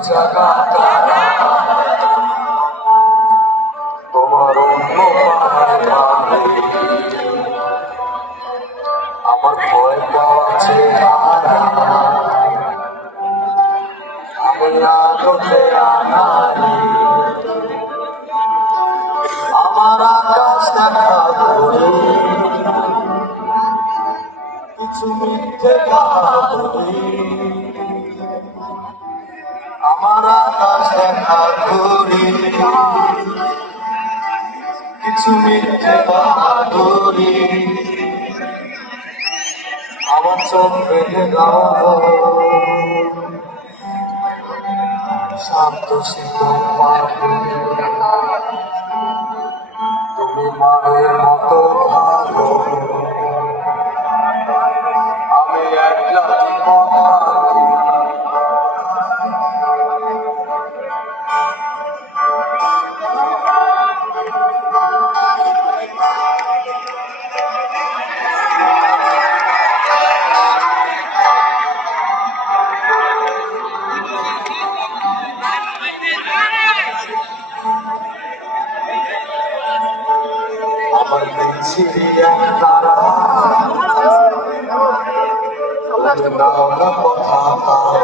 জাগা তারা তোমার অন্য পাহাড় ভাবে আমার ভয় পাওয়া চেহারা আমি আলোতে আনারি আমার আকাশ দেখা করি কিছু মিথ্যে কথা বলি আমার আকাশ দেখা করি কিছু মিথ্যে কথা বলি আমার চোখ বেঁধে দাও শান্ত শীতল পাখি তুমি মায়ের মতো ভালো আমি একলা জীবন আমার পেয়েছি তারা কথা পাবো